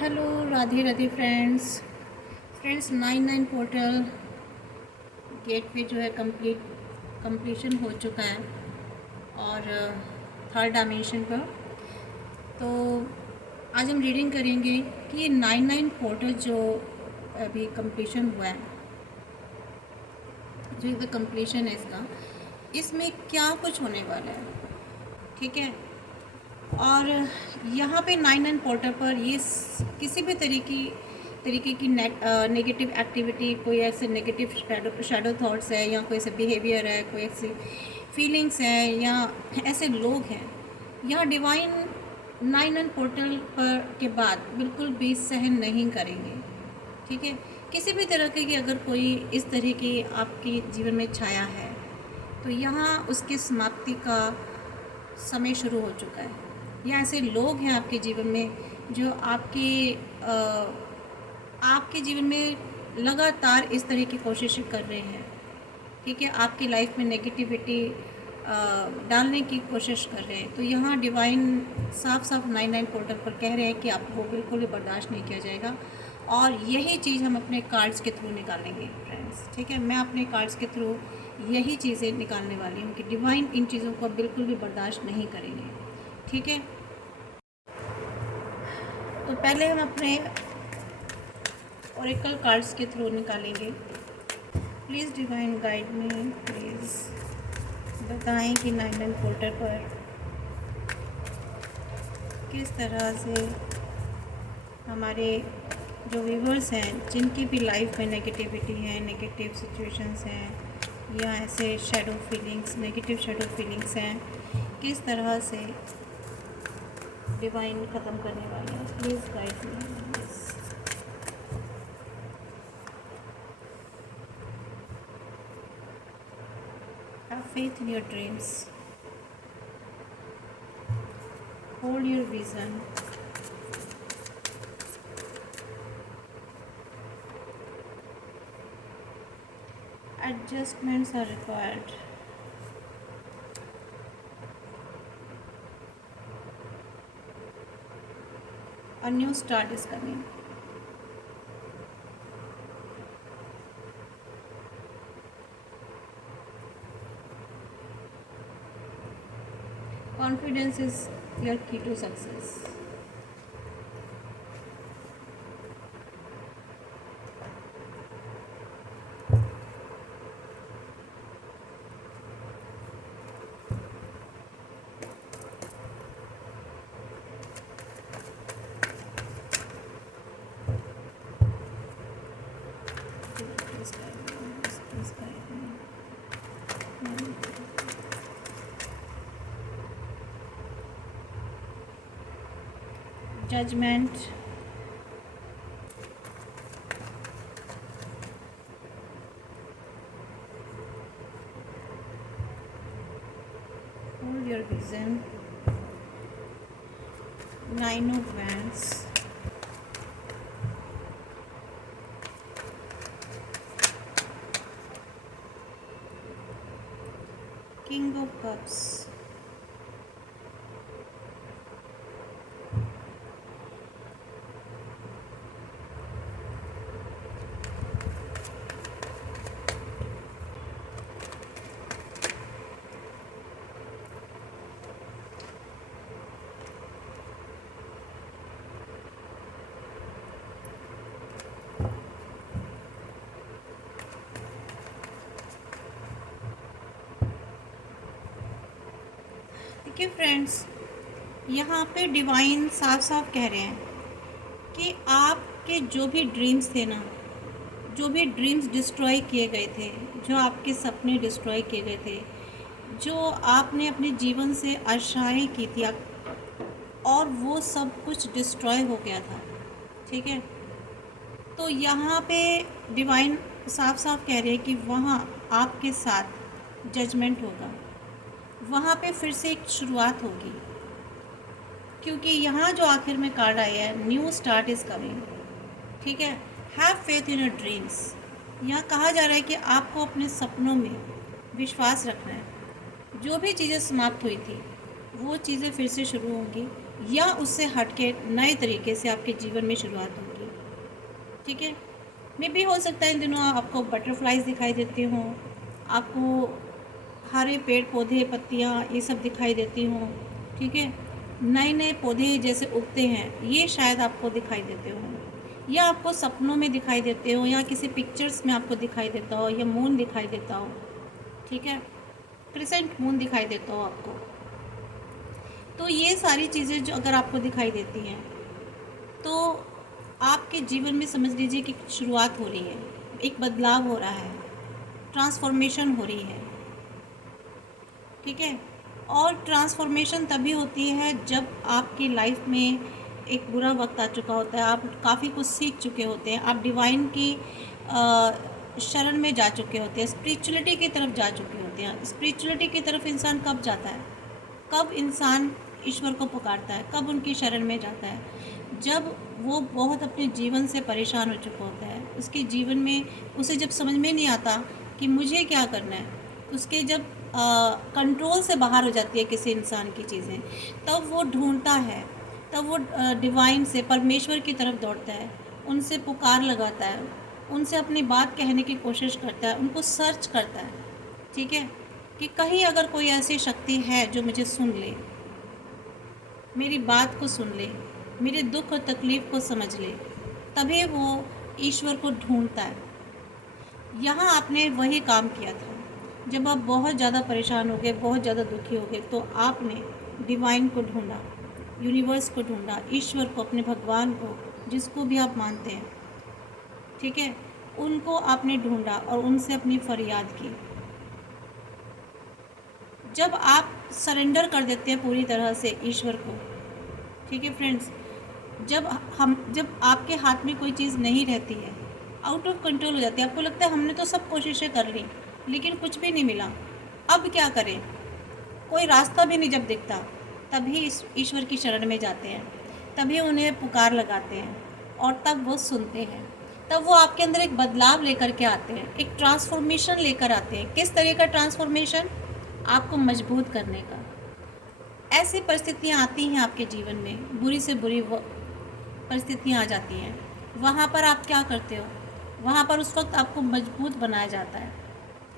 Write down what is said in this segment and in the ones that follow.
Hello, Radhe Radhe friends 99 portal gate पे जो है कंप्लीशन हो चुका है और थर्ड डायमेंशन पर। तो आज हम रीडिंग करेंगे कि ये 99 पोर्टल जो अभी कंप्लीशन हुआ है, जो इसका कंप्लीशन है इसमें क्या कुछ होने वाला है। ठीक है। और यहाँ पे 99 पोर्टल पर ये किसी भी तरीके की नेगेटिव एक्टिविटी, कोई ऐसे नेगेटिव शैडो थॉट्स है या कोई ऐसे बिहेवियर है, कोई ऐसी फीलिंग्स हैं या ऐसे लोग हैं, यहाँ डिवाइन 99 पोर्टल पर के बाद बिल्कुल भी सहन नहीं करेंगे। ठीक है। किसी भी तरह की अगर कोई इस तरह की आपके जीवन में छाया है तो यहाँ उसकी समाप्ति का समय शुरू हो चुका है। या ऐसे लोग हैं आपके जीवन में जो आपके जीवन में लगातार इस तरह की कोशिशें कर रहे हैं। ठीक है। आपकी लाइफ में नेगेटिविटी डालने की कोशिश कर रहे हैं। तो यहाँ डिवाइन साफ साफ 99 पोर्टल पर कह रहे हैं कि आपको बिल्कुल भी बर्दाश्त नहीं किया जाएगा। और यही चीज़ हम अपने कार्ड्स के थ्रू निकालेंगे फ्रेंड्स। ठीक है। मैं अपने कार्ड्स के थ्रू यही चीज़ें निकालने वाली हूँ कि डिवाइन इन चीज़ों को बिल्कुल भी बर्दाश्त नहीं करेंगे। ठीक है। तो पहले हम अपने ओरेकल कार्ड्स के थ्रू निकालेंगे। Please divine guide me, please बताएं कि 99 पोर्टल पर किस तरह से हमारे जो व्यूवर्स हैं जिनकी भी लाइफ में नेगेटिविटी है, नेगेटिव सिचुएशंस हैं या ऐसे shadow feelings, negative shadow feelings हैं, किस तरह से डिवाइन ख़त्म करने वाले हैं। Please guide me. Have faith in your dreams, hold your vision, adjustments are required. A new start is coming. Confidence is your key to success. Judgment, hold your vision, 9 of Wands, King of Cups, ठीक है friends. यहाँ पे divine साफ साफ कह रहे हैं कि आपके जो भी ड्रीम्स थे ना, जो भी ड्रीम्स डिस्ट्रॉय किए गए थे, जो आपके सपने डिस्ट्रॉय किए गए थे, जो आपने अपने जीवन से आशाएं की थी और वो सब कुछ डिस्ट्रॉय हो गया था। ठीक है। तो यहाँ पे डिवाइन साफ साफ कह रहे हैं कि वहाँ आपके साथ जजमेंट होगा, वहाँ पे फिर से एक शुरुआत होगी। क्योंकि यहाँ जो आखिर में कार्ड आया है, न्यू स्टार्ट इज़ कमिंग। ठीक है। Have faith in your dreams. यहाँ कहा जा रहा है कि आपको अपने सपनों में विश्वास रखना है। जो भी चीज़ें समाप्त हुई थी वो चीज़ें फिर से शुरू होंगी। या उससे हट के नए तरीके से आपके जीवन में शुरुआत होगी। ठीक है, मे भी हो सकता है इन दिनों आपको बटरफ्लाइज दिखाई देती हों, आपको हरे पेड़ पौधे पत्तियाँ ये सब दिखाई देती हों। ठीक है, नए नए पौधे जैसे उगते हैं ये शायद आपको दिखाई देते हों, या आपको सपनों में दिखाई देते हो, या किसी पिक्चर्स में आपको दिखाई देता हो, या मून दिखाई देता हो। ठीक है, क्रिसेंट मून दिखाई देता हो आपको। तो ये सारी चीज़ें जो अगर आपको दिखाई देती हैं तो आपके जीवन में समझ लीजिए कि शुरुआत हो रही है, एक बदलाव हो रहा है, ट्रांसफॉर्मेशन हो रही है। ठीक है, और ट्रांसफॉर्मेशन तभी होती है जब आपकी लाइफ में एक बुरा वक्त आ चुका होता है, आप काफ़ी कुछ सीख चुके होते हैं, आप डिवाइन की शरण में जा चुके होते हैं, स्पिरिचुअलिटी की तरफ जा चुके होते हैं। स्पिरिचुअलिटी की तरफ इंसान कब जाता है, कब इंसान ईश्वर को पुकारता है, कब उनकी शरण में जाता है? जब वो बहुत अपने जीवन से परेशान हो चुका होता है, उसके जीवन में उसे जब समझ में नहीं आता कि मुझे क्या करना है, उसके जब कंट्रोल से बाहर हो जाती है किसी इंसान की चीज़ें, तब वो ढूंढता है, तब वो डिवाइन से, परमेश्वर की तरफ दौड़ता है, उनसे पुकार लगाता है, उनसे अपनी बात कहने की कोशिश करता है, उनको सर्च करता है। ठीक है, कि कहीं अगर कोई ऐसी शक्ति है जो मुझे सुन ले, मेरी बात को सुन ले, मेरे दुख और तकलीफ़ को समझ ले, तभी वो ईश्वर को ढूंढता है। यहाँ आपने वही काम किया था। जब आप बहुत ज़्यादा परेशान हो गए, बहुत ज़्यादा दुखी हो गए, तो आपने डिवाइन को ढूंढा, यूनिवर्स को ढूंढा, ईश्वर को, अपने भगवान को, जिसको भी आप मानते हैं। ठीक है, उनको आपने ढूंढा और उनसे अपनी फरियाद की। जब आप सरेंडर कर देते हैं पूरी तरह से ईश्वर को, ठीक है फ्रेंड्स, जब आपके हाथ में कोई चीज़ नहीं रहती है, आउट ऑफ कंट्रोल हो जाती है, आपको लगता है हमने तो सब कोशिशें कर ली लेकिन कुछ भी नहीं मिला, अब क्या करें, कोई रास्ता भी नहीं जब दिखता, तभी इस ईश्वर की शरण में जाते हैं, तभी उन्हें पुकार लगाते हैं और तब वो सुनते हैं, तब वो आपके अंदर एक बदलाव लेकर के आते हैं, एक ट्रांसफॉर्मेशन लेकर आते हैं। किस तरह का ट्रांसफॉर्मेशन? आपको मजबूत करने का। ऐसी परिस्थितियाँ आती हैं आपके जीवन में, बुरी से बुरी परिस्थितियाँ आ जाती हैं, वहाँ पर आप क्या करते हो? वहाँ पर उस वक्त आपको मजबूत बनाया जाता है,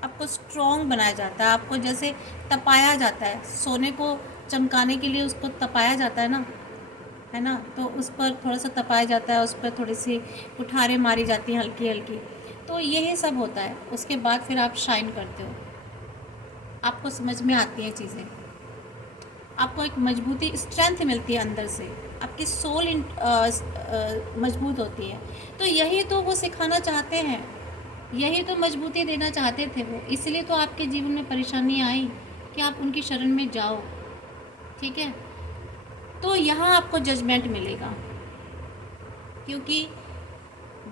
आपको स्ट्रॉन्ग बनाया जाता है, आपको जैसे तपाया जाता है, सोने को चमकाने के लिए उसको तपाया जाता है ना, तो उस पर थोड़ा सा तपाया जाता है, उस पर थोड़ी सी कुठारें मारी जाती हैं हल्की हल्की, तो यही सब होता है। उसके बाद फिर आप शाइन करते हो, आपको समझ में आती हैं चीज़ें, आपको एक मजबूती, स्ट्रेंथ मिलती है अंदर से, आपकी सोल मजबूत होती है। तो यही तो वो सिखाना चाहते हैं, यही तो मजबूती देना चाहते थे वो, इसलिए तो आपके जीवन में परेशानी आई कि आप उनकी शरण में जाओ। ठीक है, तो यहाँ आपको जजमेंट मिलेगा, क्योंकि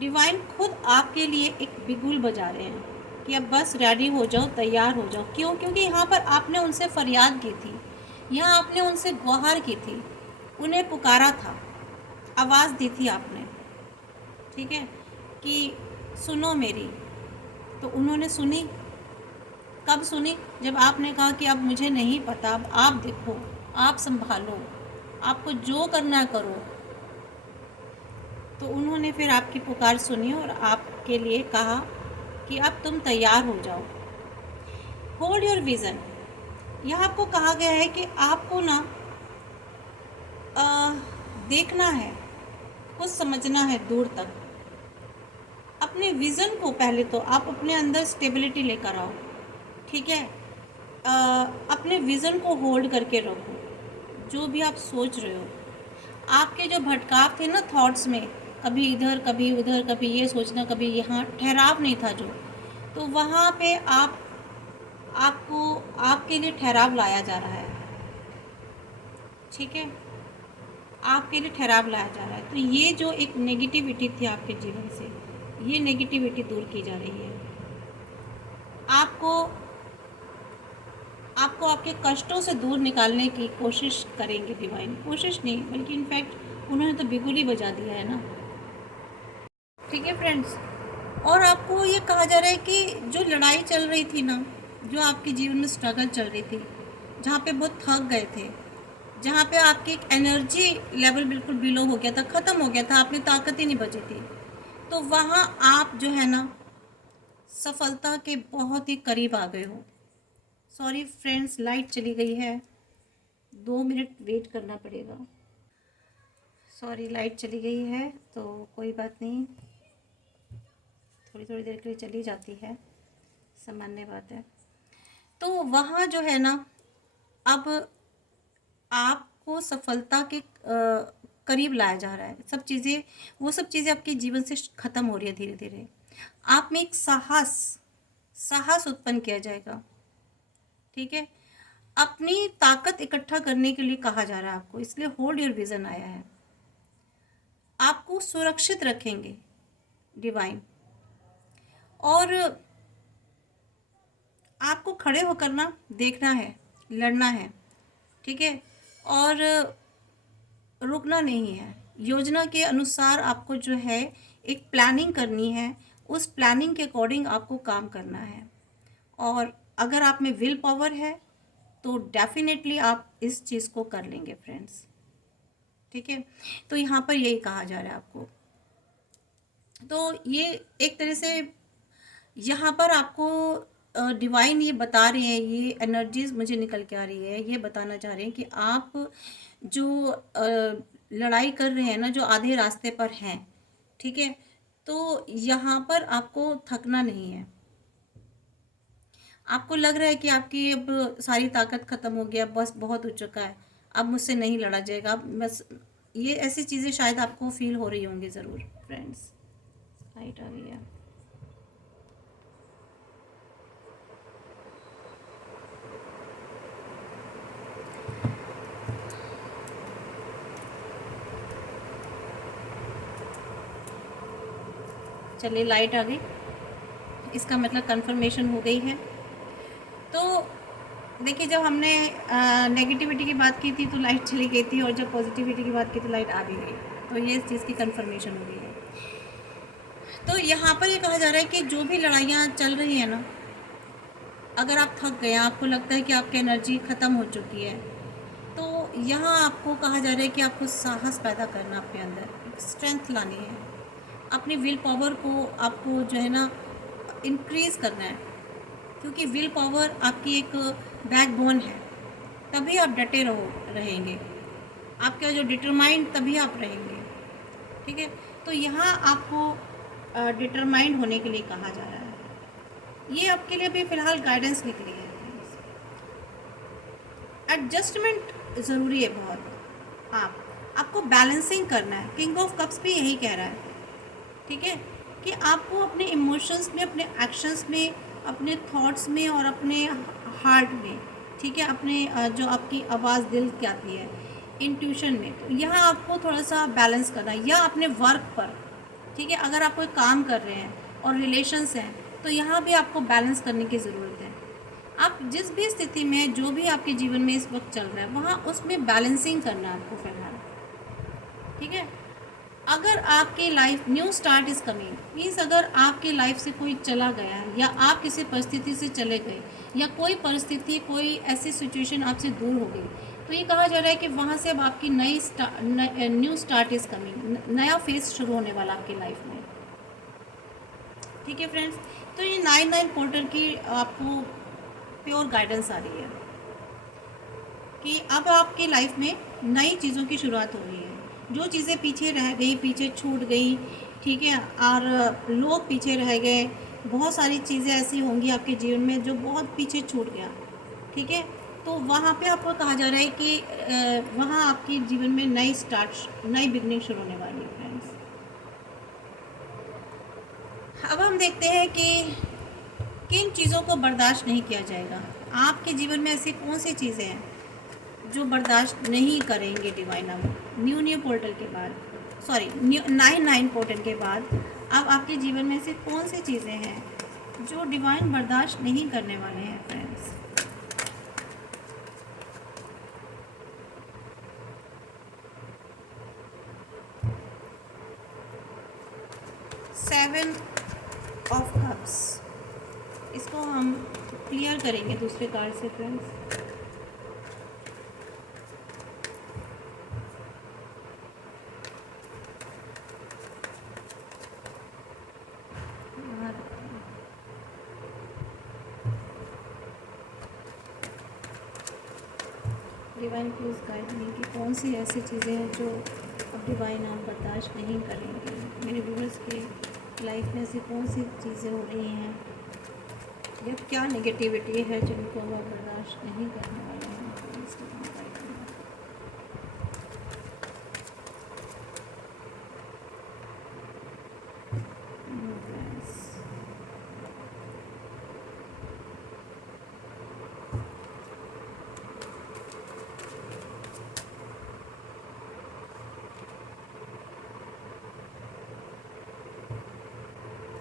डिवाइन खुद आपके लिए एक बिगुल बजा रहे हैं कि अब बस रेडी हो जाओ, तैयार हो जाओ। क्यों? क्योंकि यहाँ पर आपने उनसे फरियाद की थी, यहाँ आपने उनसे गुहार की थी, उन्हें पुकारा था, आवाज़ दी थी आपने। ठीक है, कि सुनो मेरी, तो उन्होंने सुनी। कब सुनी? जब आपने कहा कि अब मुझे नहीं पता, अब आप देखो, आप संभालो, आपको जो करना करो। तो उन्होंने फिर आपकी पुकार सुनी और आपके लिए कहा कि अब तुम तैयार हो जाओ। Hold your vision. यहाँ आपको कहा गया है कि आपको ना देखना है, कुछ समझना है दूर तक। अपने विज़न को पहले तो आप अपने अंदर स्टेबिलिटी लेकर आओ। ठीक है, अपने विज़न को होल्ड करके रखो। जो भी आप सोच रहे हो, आपके जो भटकाव थे ना थॉट्स में, कभी इधर कभी उधर, कभी ये सोचना कभी यहाँ, ठहराव नहीं था जो, तो वहाँ पे आपको आपके लिए ठहराव लाया जा रहा है। ठीक है, आपके लिए ठहराव लाया जा रहा है। तो ये जो एक नेगेटिविटी थी आपके जीवन से, ये नेगेटिविटी दूर की जा रही है। आपको आपको आपके कष्टों से दूर निकालने की कोशिश करेंगे डिवाइन, कोशिश नहीं बल्कि इनफैक्ट उन्होंने तो बिगुल ही बजा दिया है ना। ठीक है फ्रेंड्स, और आपको ये कहा जा रहा है कि जो लड़ाई चल रही थी ना, जो आपके जीवन में स्ट्रगल चल रही थी, जहाँ पे बहुत थक गए थे, जहाँ पे आपकी एक एनर्जी लेवल बिल्कुल बिलो हो गया था, ख़त्म हो गया था, आपने ताकत ही नहीं बची थी, तो वहाँ आप जो है ना सफलता के बहुत ही करीब आ गए हो। सॉरी फ्रेंड्स, लाइट चली गई है, 2 मिनट वेट करना पड़ेगा। सॉरी, लाइट चली गई है तो कोई बात नहीं, थोड़ी थोड़ी देर के लिए चली जाती है, सामान्य बात है। तो वहाँ जो है ना, अब आपको सफलता के करीब लाया जा रहा है। सब चीज़ें, वो सब चीज़ें आपके जीवन से ख़त्म हो रही है धीरे धीरे। आप में एक साहस साहस उत्पन्न किया जाएगा, ठीक है। अपनी ताकत इकट्ठा करने के लिए कहा जा रहा है आपको, इसलिए होल्ड योर विजन आया है। आपको सुरक्षित रखेंगे डिवाइन, और आपको खड़े होकर ना देखना है, लड़ना है, ठीक है, और रुकना नहीं है। योजना के अनुसार आपको जो है एक प्लानिंग करनी है, उस प्लानिंग के अकॉर्डिंग आपको काम करना है। और अगर आप में विल पावर है तो डेफिनेटली आप इस चीज़ को कर लेंगे फ्रेंड्स, ठीक है। तो यहाँ पर यही कहा जा रहा है आपको। तो ये एक तरह से यहाँ पर आपको डिवाइन ये बता रहे हैं, ये एनर्जीज मुझे निकल के आ रही है, ये बताना चाह रहे हैं कि आप जो लड़ाई कर रहे हैं ना, जो आधे रास्ते पर हैं, ठीक है, तो यहाँ पर आपको थकना नहीं है। आपको लग रहा है कि आपकी अब सारी ताकत ख़त्म हो गया, बस बहुत हो चुका है, अब मुझसे नहीं लड़ा जाएगा, अब बस, ये ऐसी चीज़ें शायद आपको फील हो रही होंगी ज़रूर फ्रेंड्स। लाइट आ गई है। चलिए, लाइट आ गई, इसका मतलब कंफर्मेशन हो गई है। तो देखिए, जब हमने नेगेटिविटी की बात की थी तो लाइट चली गई थी, और जब पॉजिटिविटी की बात की तो लाइट आ भी गई, तो ये इस चीज़ की कंफर्मेशन हो गई है। तो यहाँ पर ये कहा जा रहा है कि जो भी लड़ाइयाँ चल रही हैं ना, अगर आप थक गए, आपको लगता है कि आपकी एनर्जी ख़त्म हो चुकी है, तो यहाँ आपको कहा जा रहा है कि आपको साहस पैदा करना, अपने अंदर एक स्ट्रेंथ लानी है, अपनी विल पावर को आपको जो है ना इंक्रीज़ करना है, क्योंकि विल पावर आपकी एक बैकबोन है, तभी आप डटे रहेंगे, आपका जो डिटरमाइंड, तभी आप रहेंगे, ठीक है। तो यहाँ आपको डिटरमाइंड होने के लिए कहा जा रहा है। ये आपके लिए भी फ़िलहाल गाइडेंस निकली है। एडजस्टमेंट ज़रूरी है बहुत। आपको बैलेंसिंग करना है। किंग ऑफ कप्स भी यही कह रहा है, ठीक है, कि आपको अपने इमोशंस में, अपने एक्शंस में, अपने थॉट्स में और अपने हार्ट में, ठीक है, अपने जो आपकी आवाज़ दिल की आती है, इंट्यूशन में, तो यहाँ आपको थोड़ा सा बैलेंस करना है। या अपने वर्क पर, ठीक है, अगर आप कोई काम कर रहे हैं और रिलेशंस हैं, तो यहाँ भी आपको बैलेंस करने की ज़रूरत है। आप जिस भी स्थिति में, जो भी आपके जीवन में इस वक्त चल रहा है, वहाँ उसमें बैलेंसिंग करना है आपको फिलहाल, ठीक है। अगर आपकी life, new start is coming means, अगर आपकी लाइफ से कोई चला गया है, या आप किसी परिस्थिति से चले गए, या कोई परिस्थिति, कोई ऐसी सिचुएशन आपसे दूर हो गई, तो ये कहा जा रहा है कि वहाँ से अब आपकी न्यू स्टार्ट इज़ कमिंग, नया फेज शुरू होने वाला आपकी लाइफ में, ठीक है फ्रेंड्स। तो ये 9 पोर्टल की आपको प्योर गाइडेंस आ रही है कि अब आपकी लाइफ में नई चीज़ों की शुरुआत हो रही है। जो चीज़ें पीछे रह गई, पीछे छूट गई, ठीक है, और लोग पीछे रह गए, बहुत सारी चीज़ें ऐसी होंगी आपके जीवन में जो बहुत पीछे छूट गया, ठीक है। तो वहाँ पे आपको कहा जा रहा है कि वहाँ आपके जीवन में नई बिगनिंग शुरू होने वाली है फ्रेंड्स। अब हम देखते हैं कि किन चीज़ों को बर्दाश्त नहीं किया जाएगा। आपके जीवन में ऐसी कौन सी चीज़ें हैं जो बर्दाश्त नहीं करेंगे डिवाइन अब न्यू पोर्टल के बाद, सॉरी 9 पोर्टल के बाद। अब आपके जीवन में ऐसी कौन सी चीज़ें हैं जो डिवाइन बर्दाश्त नहीं करने वाले हैं फ्रेंड्स। सेवन ऑफ कप्स, इसको हम क्लियर करेंगे दूसरे कार्ड से friends. Divine please guide me कि कौन सी ऐसी चीज़ें हैं जो अब डिवाइन आप बर्दाश्त नहीं करेंगे। मेरे व्यूअर्स के लाइफ में ऐसी कौन सी चीज़ें हो रही हैं या क्या नेगेटिविटी है जिनको वो बर्दाश्त नहीं करने वाले हैं। Please divine guide me.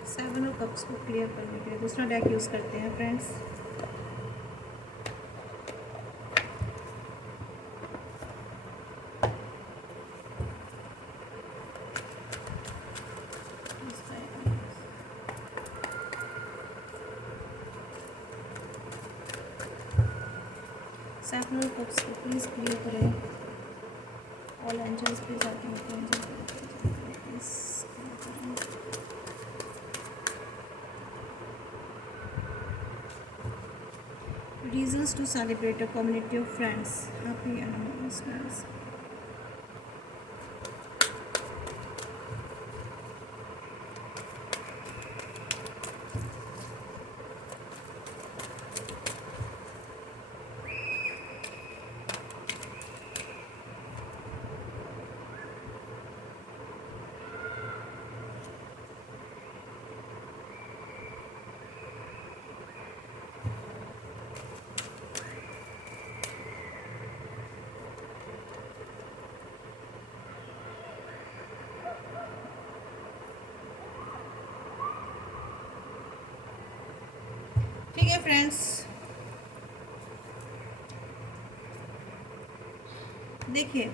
Seven of cups को क्लियर करने के लिए दूसरा डेक यूज़ करते हैं फ्रेंड्स। सेवन ऑफ कप्स को प्लीज़ क्लियर करें। ऑल एंजल्स प्लीज आके please. Reasons to celebrate a community of friends. Happy anniversary, friends. ठीक है फ्रेंड्स, देखिए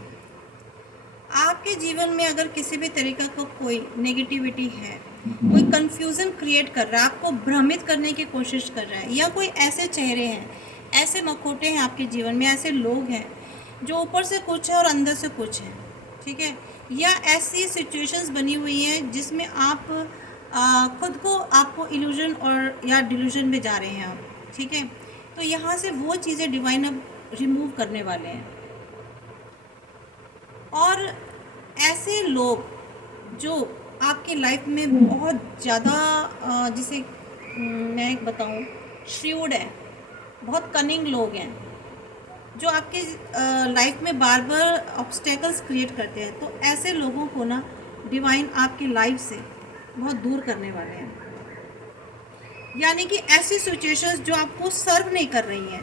आपके जीवन में अगर किसी भी तरीका का कोई नेगेटिविटी है, कोई कंफ्यूजन क्रिएट कर रहा है, आपको भ्रमित करने की कोशिश कर रहा है, या कोई ऐसे चेहरे हैं, ऐसे मखौटे हैं आपके जीवन में, ऐसे लोग हैं जो ऊपर से कुछ है और अंदर से कुछ है, ठीक है, या ऐसी सिचुएशंस बनी हुई हैं जिसमें आप खुद को आपको इल्यूजन और या डिल्यूजन में जा रहे हैं आप, ठीक है। तो यहाँ से वो चीज़ें डिवाइन अब रिमूव करने वाले हैं। और ऐसे लोग जो आपकी लाइफ में बहुत ज़्यादा जिसे मैं बताऊँ श्रीवुड है, बहुत कनिंग लोग हैं जो आपके लाइफ में बार बार ऑब्स्टेकल्स क्रिएट करते हैं, तो ऐसे लोगों को ना डिवाइन आपकी लाइफ से बहुत दूर करने वाले हैं। यानी कि ऐसी सिचुएशंस जो आपको सर्व नहीं कर रही हैं,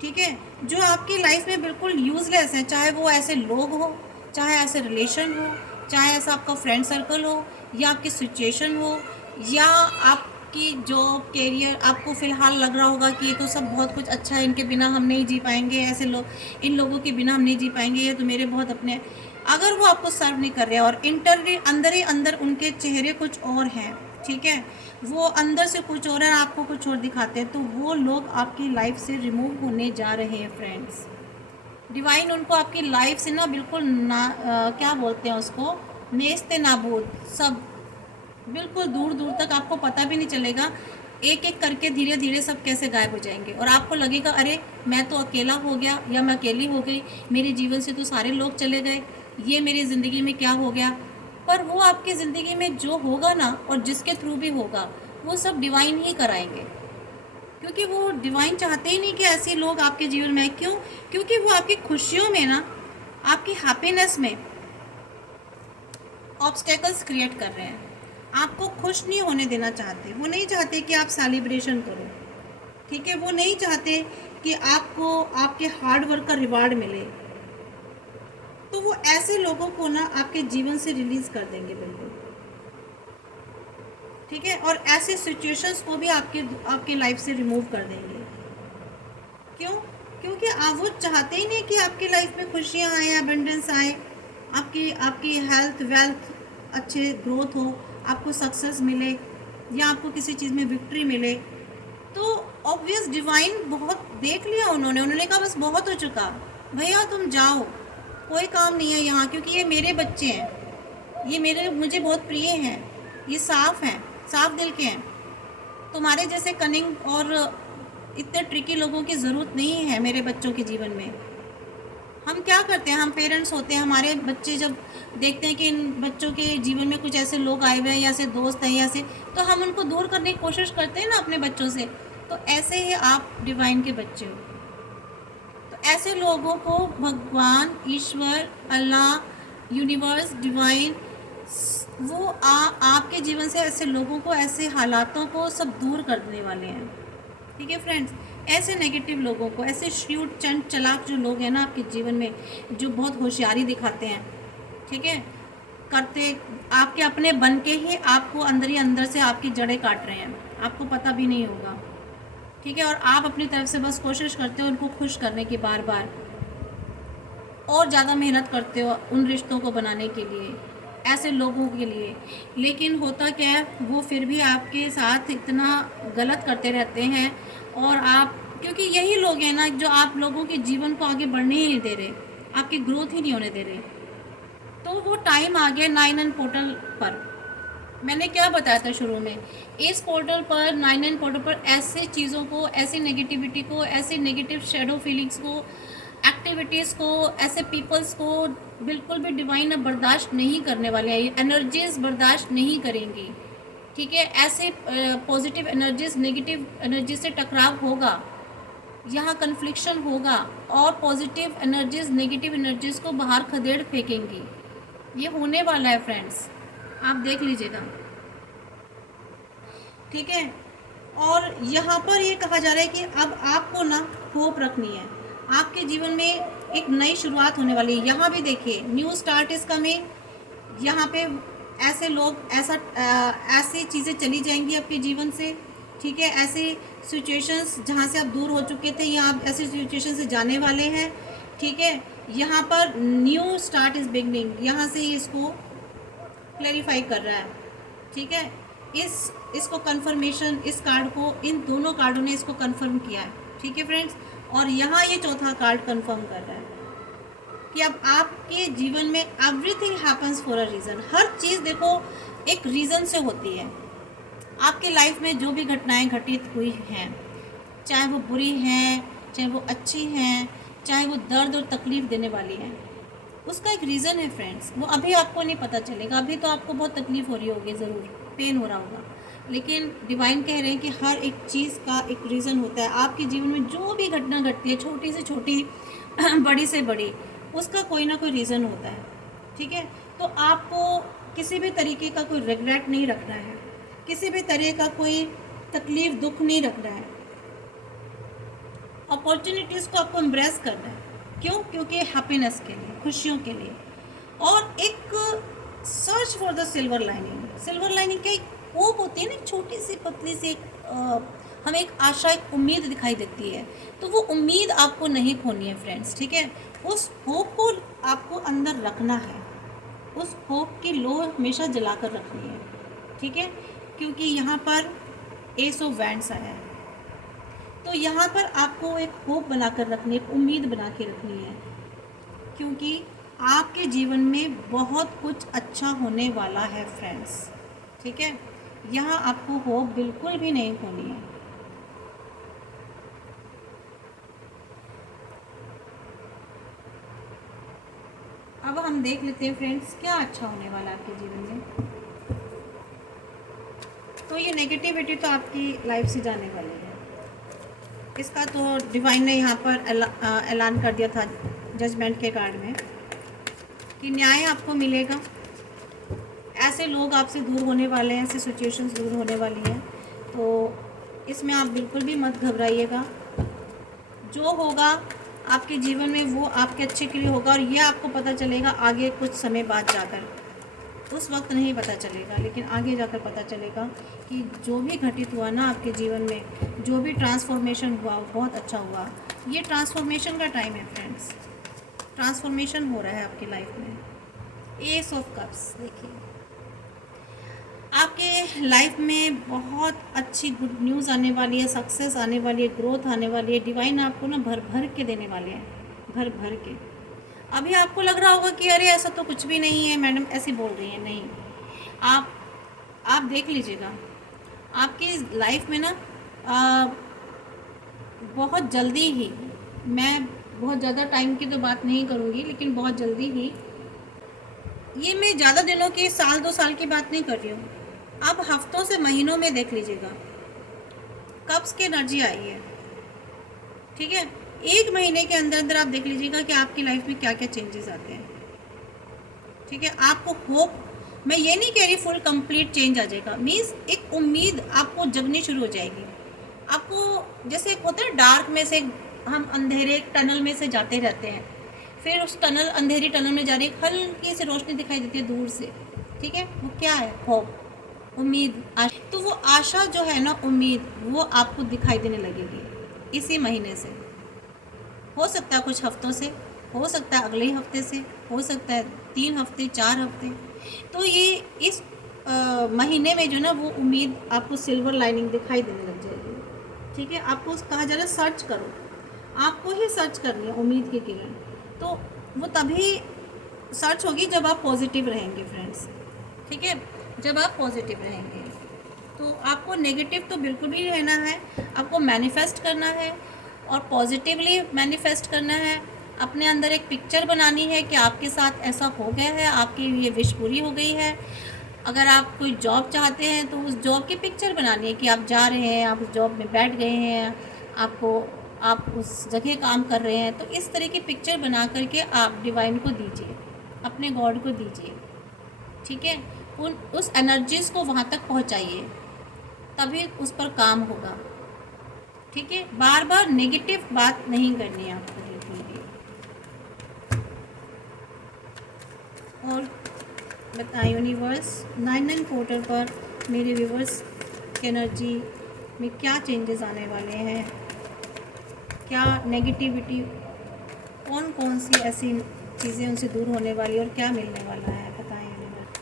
ठीक है, जो आपकी लाइफ में बिल्कुल यूज़लेस हैं, चाहे वो ऐसे लोग हो, चाहे ऐसे रिलेशन हो, चाहे ऐसा आपका फ्रेंड सर्कल हो, या आपकी सिचुएशन हो, या आपकी जॉब कैरियर, आपको फ़िलहाल लग रहा होगा कि ये तो सब बहुत कुछ अच्छा है, इनके बिना हम नहीं जी पाएंगे, ऐसे लोग, इन लोगों के बिना हम नहीं जी पाएंगे, ये तो मेरे बहुत अपने, अगर वो आपको सर्व नहीं कर रहे हैं और अंदर ही अंदर उनके चेहरे कुछ और हैं, ठीक है, वो अंदर से कुछ और है, आपको कुछ और दिखाते हैं, तो वो लोग आपकी लाइफ से रिमूव होने जा रहे हैं फ्रेंड्स। डिवाइन उनको आपकी लाइफ से ना बिल्कुल ना क्या बोलते हैं उसको, नेस्ते नाबूद, सब बिल्कुल दूर दूर तक आपको पता भी नहीं चलेगा, एक एक करके धीरे धीरे सब कैसे गायब हो जाएंगे, और आपको लगेगा अरे मैं तो अकेला हो गया, या मैं अकेली हो गई, मेरे जीवन से तो सारे लोग चले गए, ये मेरी ज़िंदगी में क्या हो गया। पर वो आपकी ज़िंदगी में जो होगा ना, और जिसके थ्रू भी होगा, वो सब डिवाइन ही कराएंगे, क्योंकि वो डिवाइन चाहते ही नहीं कि ऐसे लोग आपके जीवन में। क्यों? क्योंकि वो आपकी खुशियों में ना, आपकी हैप्पीनेस में ऑब्स्टेकल्स क्रिएट कर रहे हैं, आपको खुश नहीं होने देना चाहते। वो नहीं चाहते कि आप सेलिब्रेशन करो, ठीक है, वो नहीं चाहते कि आपको आपके हार्ड वर्क का रिवार्ड मिले। तो वो ऐसे लोगों को ना आपके जीवन से रिलीज कर देंगे बिल्कुल, ठीक है, और ऐसे सिचुएशंस को भी आपके लाइफ से रिमूव कर देंगे। क्यों? क्योंकि आप वो चाहते ही नहीं कि आपकी लाइफ में खुशियाँ आए, अबंडेंस आए, आपकी हेल्थ वेल्थ अच्छे ग्रोथ हो, आपको सक्सेस मिले, या आपको किसी चीज़ में विक्ट्री मिले। तो ऑब्वियस डिवाइन बहुत देख लिया उन्होंने कहा बस बहुत हो चुका भैया, तुम जाओ, कोई काम नहीं है यहाँ, क्योंकि ये मेरे बच्चे हैं, ये मुझे बहुत प्रिय हैं, ये साफ हैं, साफ दिल के हैं, तुम्हारे जैसे कनिंग और इतने ट्रिकी लोगों की ज़रूरत नहीं है मेरे बच्चों के जीवन में। हम क्या करते हैं, हम पेरेंट्स होते हैं, हमारे बच्चे जब देखते हैं कि इन बच्चों के जीवन में कुछ ऐसे लोग आए हुए हैं या ऐसे दोस्त हैं या ऐसे, तो हम उनको दूर करने की कोशिश करते हैं ना अपने बच्चों से। तो ऐसे ही आप डिवाइन के बच्चे हो। तो ऐसे लोगों को भगवान, ईश्वर, अल्लाह, यूनिवर्स, डिवाइन, वो आपके जीवन से ऐसे लोगों को, ऐसे हालातों को सब दूर कर देने वाले हैं। ठीक है फ्रेंड्स, ऐसे नेगेटिव लोगों को, ऐसे श्रूड चंड चालाक जो लोग हैं ना आपके जीवन में, जो बहुत होशियारी दिखाते हैं, ठीक है, करते आपके अपने बन के ही आपको अंदर ही अंदर से आपकी जड़ें काट रहे हैं, आपको पता भी नहीं होगा। ठीक है, और आप अपनी तरफ से बस कोशिश करते हो उनको खुश करने की, बार बार और ज़्यादा मेहनत करते हो उन रिश्तों को बनाने के लिए, ऐसे लोगों के लिए। लेकिन होता क्या है, वो फिर भी आपके साथ इतना गलत करते रहते हैं। और आप, क्योंकि यही लोग हैं ना जो आप लोगों के जीवन को आगे बढ़ने ही नहीं दे रहे, आपकी ग्रोथ ही नहीं होने दे रहे। तो वो टाइम आ गया 9 पोर्टल पर। मैंने क्या बताया था शुरू में, इस पोर्टल पर, 9 पोर्टल पर ऐसे चीज़ों को, ऐसी नेगेटिविटी को, ऐसी नेगेटिव शेडो फीलिंग्स को, एक्टिविटीज़ को, ऐसे पीपल्स को बिल्कुल भी डिवाइन अब बर्दाश्त नहीं करने वाले हैं। एनर्जीज बर्दाश्त नहीं करेंगी। ठीक है, ऐसे पॉजिटिव एनर्जीज नेगेटिव एनर्जी से टकराव होगा, यहाँ कन्फ्लिक्शन होगा, और पॉजिटिव एनर्जीज नेगेटिव एनर्जीज को बाहर खदेड़ फेंकेंगी। ये होने वाला है फ्रेंड्स, आप देख लीजिएगा। ठीक है, और यहाँ पर ये कहा जा रहा है कि अब आपको ना होप रखनी है, आपके जीवन में एक नई शुरुआत होने वाली है। यहाँ भी देखिए, न्यू स्टार्ट इज कमिंग। यहाँ पे ऐसे लोग, ऐसी चीज़ें चली जाएंगी आपके जीवन से। ठीक है, ऐसी सिचुएशंस जहाँ से आप दूर हो चुके थे, या आप ऐसी सिचुएशन से जाने वाले हैं। ठीक है, यहाँ पर न्यू स्टार्ट इज बिगनिंग, यहाँ से ये इसको क्लैरिफाई कर रहा है। ठीक है, इसको कंफर्मेशन, इस कार्ड को, इन दोनों कार्डों ने इसको कंफर्म किया है। ठीक है फ्रेंड्स, और यहाँ ये चौथा कार्ड कंफर्म कर रहा है कि अब आपके जीवन में everything happens for a reason. हर चीज़ देखो एक रीज़न से होती है। आपके लाइफ में जो भी घटनाएं घटित हुई हैं, चाहे वो बुरी हैं, चाहे वो अच्छी हैं, चाहे वो दर्द और तकलीफ़ देने वाली हैं, उसका एक रीज़न है फ्रेंड्स। वो अभी आपको नहीं पता चलेगा, अभी तो आपको बहुत तकलीफ़ हो रही होगी, ज़रूर पेन हो रहा होगा, लेकिन डिवाइन कह रहे हैं कि हर एक चीज़ का एक रीज़न होता है। आपके जीवन में जो भी घटना घटती है, छोटी से छोटी बड़ी से बड़ी, उसका कोई ना कोई रीज़न होता है। ठीक है, तो आपको किसी भी तरीके का कोई रिग्रेट नहीं रखना है, किसी भी तरह का कोई तकलीफ़ दुख नहीं रखना है। अपॉर्चुनिटीज़ को आपको एम्ब्रेस करना है। क्यों? क्योंकि हैप्पीनेस के लिए, खुशियों के लिए। और एक search for the silver lining. Silver lining क्या, एक होप होती है ना, छोटी सी पतली सी हमें एक आशा, एक उम्मीद दिखाई देती है। तो वो उम्मीद आपको नहीं खोनी है फ्रेंड्स। ठीक है, उस होप को आपको अंदर रखना है, उस होप की लो हमेशा जलाकर रखनी है। ठीक है, क्योंकि यहाँ पर एस ऑफ वैंड्स आया है, तो यहाँ पर आपको एक होप बनाकर रखनी है, एक उम्मीद बना के रखनी है, क्योंकि आपके जीवन में बहुत कुछ अच्छा होने वाला है फ्रेंड्स। ठीक है, यहाँ आपको होप बिल्कुल भी नहीं खोनी है। अब हम देख लेते हैं फ्रेंड्स क्या अच्छा होने वाला है आपके जीवन में। तो ये नेगेटिविटी तो आपकी लाइफ से जाने वाली है, इसका तो डिवाइन ने यहाँ पर ऐलान कर दिया था जजमेंट के कार्ड में कि न्याय आपको मिलेगा। ऐसे लोग आपसे दूर होने वाले हैं, ऐसे सिचुएशंस दूर होने वाली हैं, तो इसमें आप बिल्कुल भी मत घबराइएगा। जो होगा आपके जीवन में वो आपके अच्छे के लिए होगा, और ये आपको पता चलेगा आगे कुछ समय बाद जाकर, उस वक्त नहीं पता चलेगा, लेकिन आगे जाकर पता चलेगा कि जो भी घटित हुआ ना आपके जीवन में, जो भी ट्रांसफॉर्मेशन हुआ बहुत अच्छा हुआ। ये ट्रांसफॉर्मेशन का टाइम है फ्रेंड्स, ट्रांसफॉर्मेशन हो रहा है आपकी लाइफ में। एस ऑफ कप्स देखिए, आपके लाइफ में बहुत अच्छी गुड न्यूज़ आने वाली है, सक्सेस आने वाली है, ग्रोथ आने वाली है। डिवाइन आपको ना भर भर के देने वाले हैं, भर भर के। अभी आपको लग रहा होगा कि अरे ऐसा तो कुछ भी नहीं है, मैडम ऐसी बोल रही हैं। नहीं, आप देख लीजिएगा, आपकी लाइफ में ना बहुत जल्दी ही, मैं बहुत ज़्यादा टाइम की तो बात नहीं करूँगी, लेकिन बहुत जल्दी ही, ये मैं ज़्यादा दिनों की, साल 2 साल की बात नहीं कर रही हूँ, अब हफ्तों से महीनों में देख लीजिएगा कब्ज़ की एनर्जी आई है। ठीक है, 1 महीने के अंदर अंदर आप देख लीजिएगा कि आपकी लाइफ में क्या क्या चेंजेस आते हैं। ठीक है, आपको होप, मैं ये नहीं कह रही फुल कंप्लीट चेंज आ जाएगा, मीन्स एक उम्मीद आपको जगनी शुरू हो जाएगी। आपको जैसे एक होता है डार्क में से, हम अंधेरे टनल में से जाते रहते हैं, फिर उस टनल, अंधेरी टनल में जा रही हल्की सी रोशनी दिखाई देती है दूर से। ठीक है, वो क्या है? होप, उम्मीद, आशा। तो वो आशा जो है ना, उम्मीद, वो आपको दिखाई देने लगेगी इसी महीने से। हो सकता है कुछ हफ्तों से, हो सकता है अगले हफ्ते से, हो सकता है 3 हफ्ते, 4 हफ्ते। तो ये इस महीने में जो ना वो उम्मीद आपको सिल्वर लाइनिंग दिखाई देने लग जाएगी। ठीक है, आपको कहा जा रहा है सर्च करो, आपको ही सर्च करनी है उम्मीद की किरण। तो वो तभी सर्च होगी जब आप पॉजिटिव रहेंगे फ्रेंड्स। ठीक है, जब आप पॉजिटिव रहेंगे तो आपको नेगेटिव तो बिल्कुल भी नहीं रहना है, आपको मैनिफेस्ट करना है और पॉजिटिवली मैनिफेस्ट करना है। अपने अंदर एक पिक्चर बनानी है कि आपके साथ ऐसा हो गया है, आपकी ये विश पूरी हो गई है। अगर आप कोई जॉब चाहते हैं तो उस जॉब की पिक्चर बनानी है कि आप जा रहे हैं, आप उस जॉब में बैठ गए हैं, आप उस जगह काम कर रहे हैं। तो इस तरह की पिक्चर बना करके आप डिवाइन को दीजिए, अपने गॉड को दीजिए। ठीक है, उस एनर्जीज़ को वहाँ तक पहुँचाइए, तभी उस पर काम होगा। ठीक है, बार बार नेगेटिव बात नहीं करनी है आपको बिल्कुल भी। और बताएं यूनिवर्स 99 पोर्टल पर मेरे व्यूवर्स की एनर्जी में क्या चेंजेस आने वाले हैं, क्या नेगेटिविटी, कौन कौन सी ऐसी चीज़ें उनसे दूर होने वाली और क्या मिलने वाला है, बताएं universe.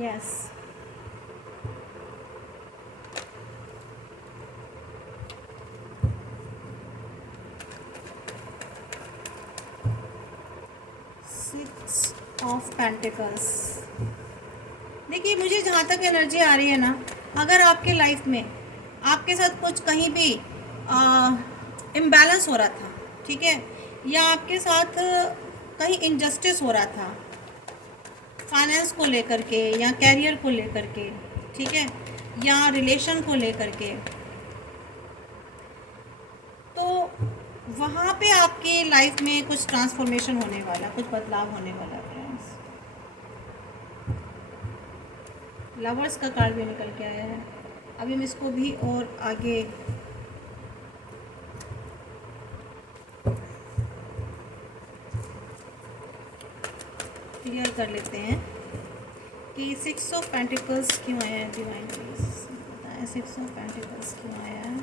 Yes, six of pentacles. देखिए, मुझे जहाँ तक एनर्जी आ रही है ना, अगर आपके लाइफ में आपके साथ कुछ कहीं भी इम्बैलेंस हो रहा था, ठीक है, या आपके साथ कहीं इनजस्टिस हो रहा था फाइनेंस को लेकर के या कैरियर को लेकर के, ठीक है, या रिलेशन को लेकर के, तो वहाँ पे आपकी लाइफ में कुछ ट्रांसफॉर्मेशन होने वाला, कुछ बदलाव होने वाला फ्रेंड्स। लवर्स का कार्ड भी निकल के आया है। अभी हम इसको भी और आगे क्लियर कर लेते हैं कि 6 ऑफ पेंटिकल्स क्यों आया है। डिवाइन प्लीज बताएं 6 ऑफ पेंटिकल्स क्यों आया है।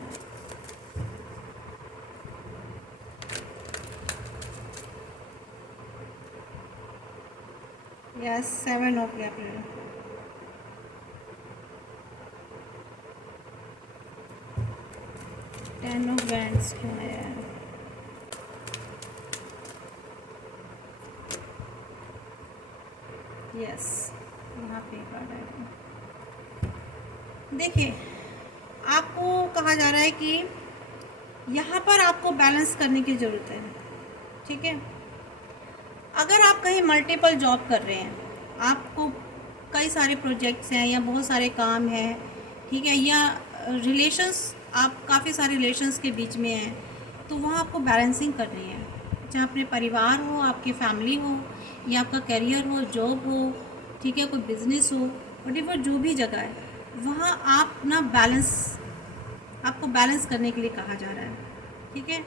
Yes, 7 of April, 10 of wands क्यों आया है। यस, यहाँ पे कार्ड आएगा। देखिए, आपको कहा जा रहा है कि यहाँ पर आपको बैलेंस करने की ज़रूरत है। ठीक है, अगर आप कहीं मल्टीपल जॉब कर रहे हैं, आपको कई सारे प्रोजेक्ट्स हैं या बहुत सारे काम हैं, ठीक है, या रिलेशंस, आप काफ़ी सारे रिलेशंस के बीच में हैं, तो वहाँ आपको बैलेंसिंग करनी है। चाहे अपने परिवार हो, आपकी फैमिली हो, या आपका करियर हो, जॉब हो, ठीक है, कोई बिजनेस हो, वटेवर जो भी जगह है, वहाँ आप ना आपको बैलेंस करने के लिए कहा जा रहा है। ठीक है,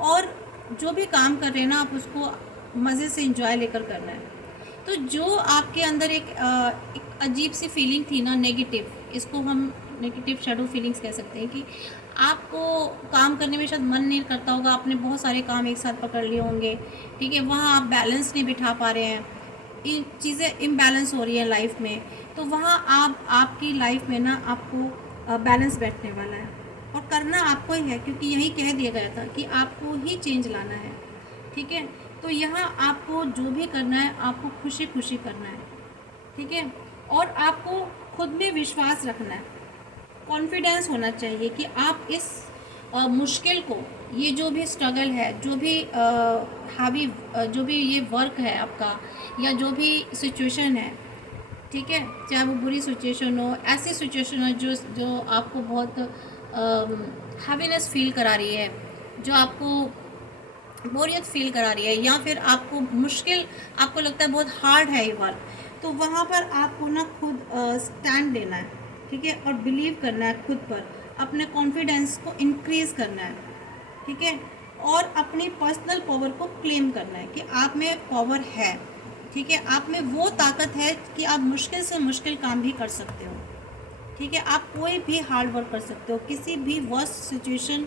और जो भी काम कर रहे हैं ना, आप उसको मज़े से इंजॉय लेकर करना है। तो जो आपके अंदर एक अजीब सी फीलिंग थी ना, नेगेटिव, इसको हम नेगेटिव शेडो फीलिंग्स कह सकते हैं, कि आपको काम करने में शायद मन नहीं करता होगा, आपने बहुत सारे काम एक साथ पकड़ लिए होंगे, ठीक है, वहाँ आप बैलेंस नहीं बिठा पा रहे हैं, ये चीज़ें इम्बैलेंस हो रही है लाइफ में, तो वहाँ आपकी लाइफ में ना आपको बैलेंस बैठने वाला है और करना आपको ही है, क्योंकि यही कह दिया गया था कि आपको ही चेंज लाना है। ठीक है, तो यहाँ आपको जो भी करना है, आपको खुशी खुशी करना है। ठीक है, और आपको खुद में विश्वास रखना है, कॉन्फिडेंस होना चाहिए कि आप इस मुश्किल को, ये जो भी स्ट्रगल है, जो भी हावी जो भी ये वर्क है आपका, या जो भी सिचुएशन है, ठीक है, चाहे वो बुरी सिचुएशन हो, ऐसी सिचुएशन हो जो जो आपको बहुत हैवीनेस फील करा रही है, जो आपको बोरियत फील करा रही है, या फिर आपको मुश्किल, आपको लगता है बहुत हार्ड है ये वर्क, तो वहाँ पर आपको ना खुद स्टैंड लेना है, ठीक है, और बिलीव करना है खुद पर, अपने कॉन्फिडेंस को इंक्रीज़ करना है, ठीक है, और अपनी पर्सनल पावर को क्लेम करना है कि आप में पावर है, ठीक है, आप में वो ताकत है कि आप मुश्किल से मुश्किल काम भी कर सकते हो, ठीक है, आप कोई भी हार्ड वर्क कर सकते हो, किसी भी वर्स्ट सिचुएशन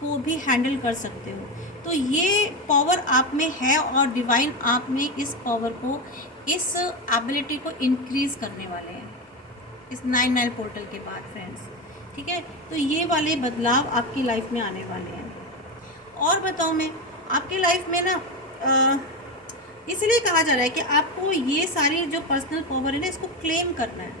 को भी हैंडल कर सकते हो। तो ये पावर आप में है और डिवाइन आप में इस पावर को, इस एबिलिटी को इंक्रीज़ करने वाले हैं इस 9/9 पोर्टल के बाद फ्रेंड्स, ठीक है। तो ये वाले बदलाव आपकी लाइफ में आने वाले हैं। और बताऊँ मैं, आपकी लाइफ में ना इसलिए कहा जा रहा है कि आपको ये सारी जो पर्सनल पावर है ना, इसको क्लेम करना है,